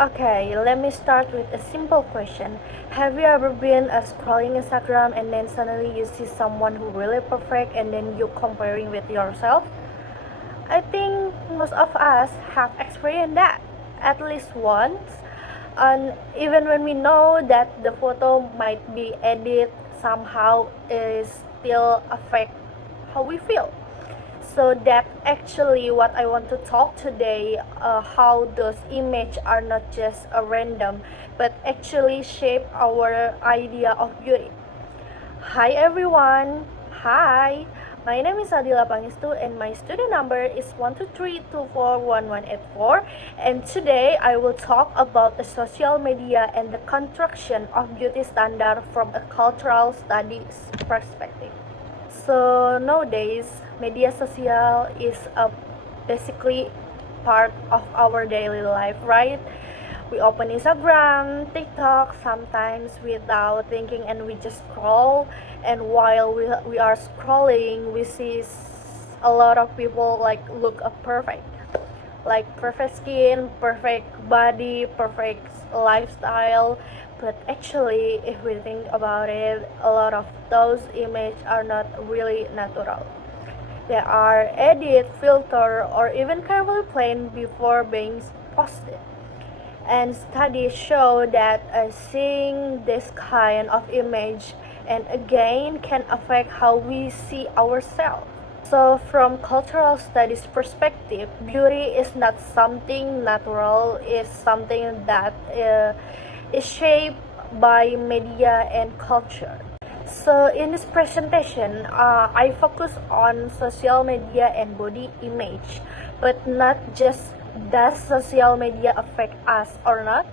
Okay, let me start with a simple question. Have you ever been scrolling Instagram and then suddenly you see someone who really perfect and then you comparing with yourself? I think most of us have experienced that at least once. And even when we know that the photo might be edited somehow, it still affect how we feel. So that actually what I want to talk today, how those images are not just a random, but actually shape our idea of beauty. Hi everyone. Hi. My name is Adila Pangestu and my student number is 123241184, and today I will talk about the social media and the construction of beauty standard from a cultural studies perspective. So nowadays, media social is a basically part of our daily life, right? We open Instagram, TikTok sometimes without thinking, and we just scroll. And while we are scrolling, we see a lot of people like look perfect, like perfect skin, perfect body, perfect lifestyle. But actually, if we think about it, a lot of those images are not really natural. They are edited, filtered, or even carefully planned before being posted. And studies show that seeing this kind of image and again can affect how we see ourselves. So, from cultural studies perspective, beauty is not something natural; it's something that is shaped by media and culture. So, in this presentation, I focus on social media and body image, but not just does social media affect us or not.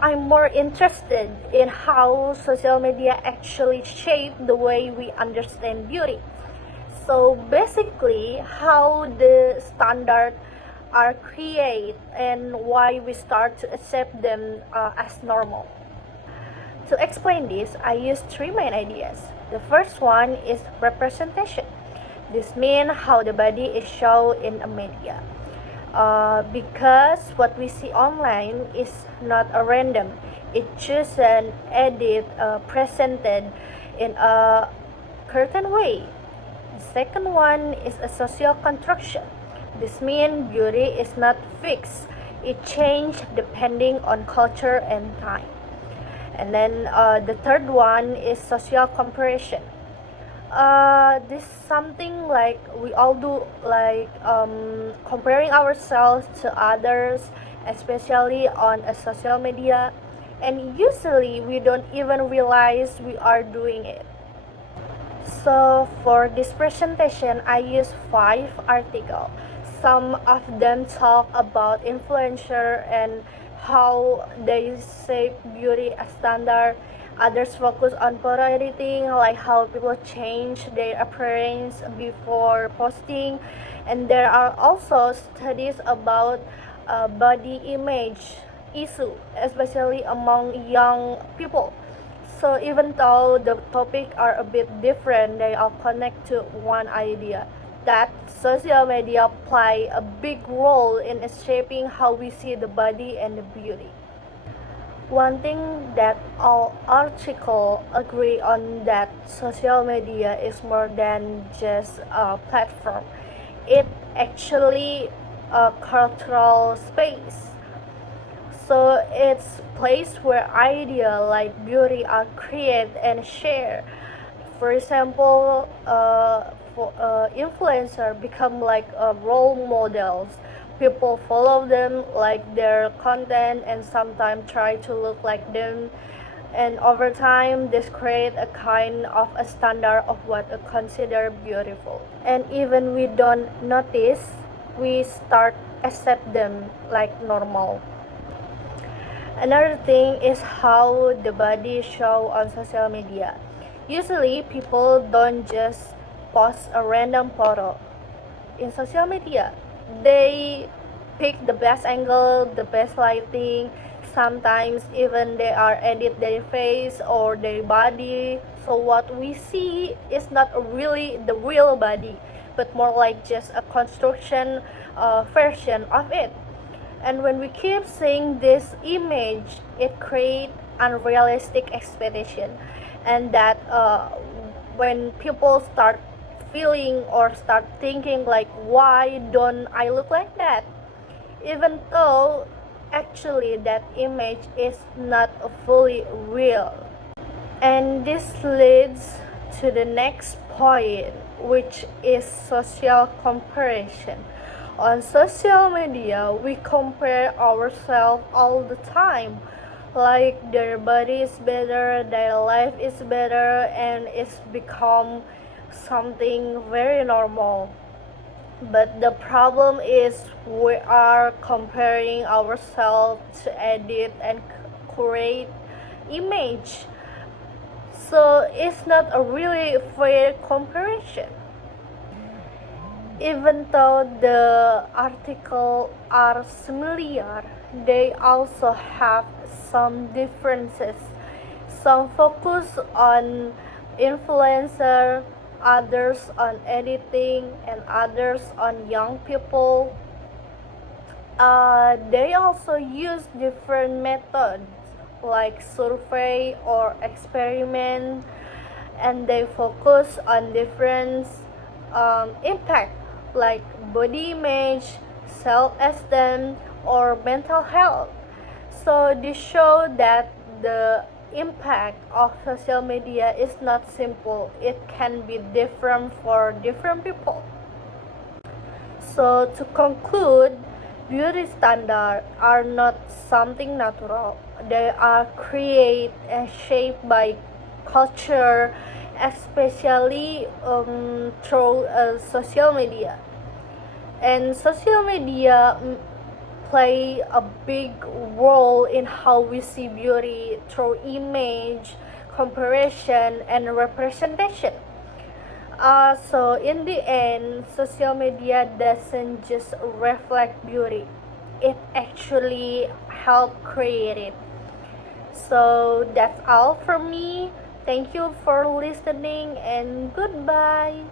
I'm more interested in how social media actually shape the way we understand beauty. So basically, how the standards are created and why we start to accept them as normal. To explain this, I use three main ideas. The first one is representation. This means how the body is shown in a media. Because what we see online is not a random. It's just an edit presented in a certain way. The second one is a social construction. This means beauty is not fixed. It changes depending on culture and time. And then the third one is social comparison. This is something like we all do, like comparing ourselves to others, especially on a social media, and usually we don't even realize we are doing it. So for this presentation, I use 5 articles. Some of them talk about influencer and how they shape beauty as standard. Others focus on photo editing, like how people change their appearance before posting. And there are also studies about body image issue, especially among young people. So even though the topics are a bit different, they all connect to one idea that social media play a big role in shaping how we see the body and the beauty. One thing that all articles agree on that social media is more than just a platform. It actually a cultural space. So it's place where ideas like beauty are created and shared. For example, influencer become like role models. People follow them, like their content, and sometimes try to look like them. And over time, this create a kind of a standard of what is considered beautiful. And even we don't notice, we start accept them like normal. Another thing is how the body show on social media. Usually people don't just post a random photo in social media. They pick the best angle, the best lighting. Sometimes even they are edit their face or their body. So what we see is not really the real body, but more like just a construction version of it. And when we keep seeing this image, it creates unrealistic expectation, and that when people start feeling or start thinking like, why don't I look like that, even though actually that image is not fully real. And this leads to the next point, which is social comparison. On social media, we compare ourselves all the time. Like their body is better, their life is better, and it's become something very normal. But the problem is we are comparing ourselves to edit and create image, so it's not a really fair comparison. Even though the articles are similar, they also have some differences. Some focus on influencer, others on editing, and others on young people. They also use different methods like survey or experiment, and they focus on different impact like body image, self-esteem, or mental health. So this show that the impact of social media is not simple. It can be different for different people. So to conclude, beauty standards are not something natural. They are created and shaped by culture, especially through social media. And social media play a big role in how we see beauty through image, comparison, and representation. So in the end, social media doesn't just reflect beauty; it actually help create it. So that's all from me. Thank you for listening and goodbye.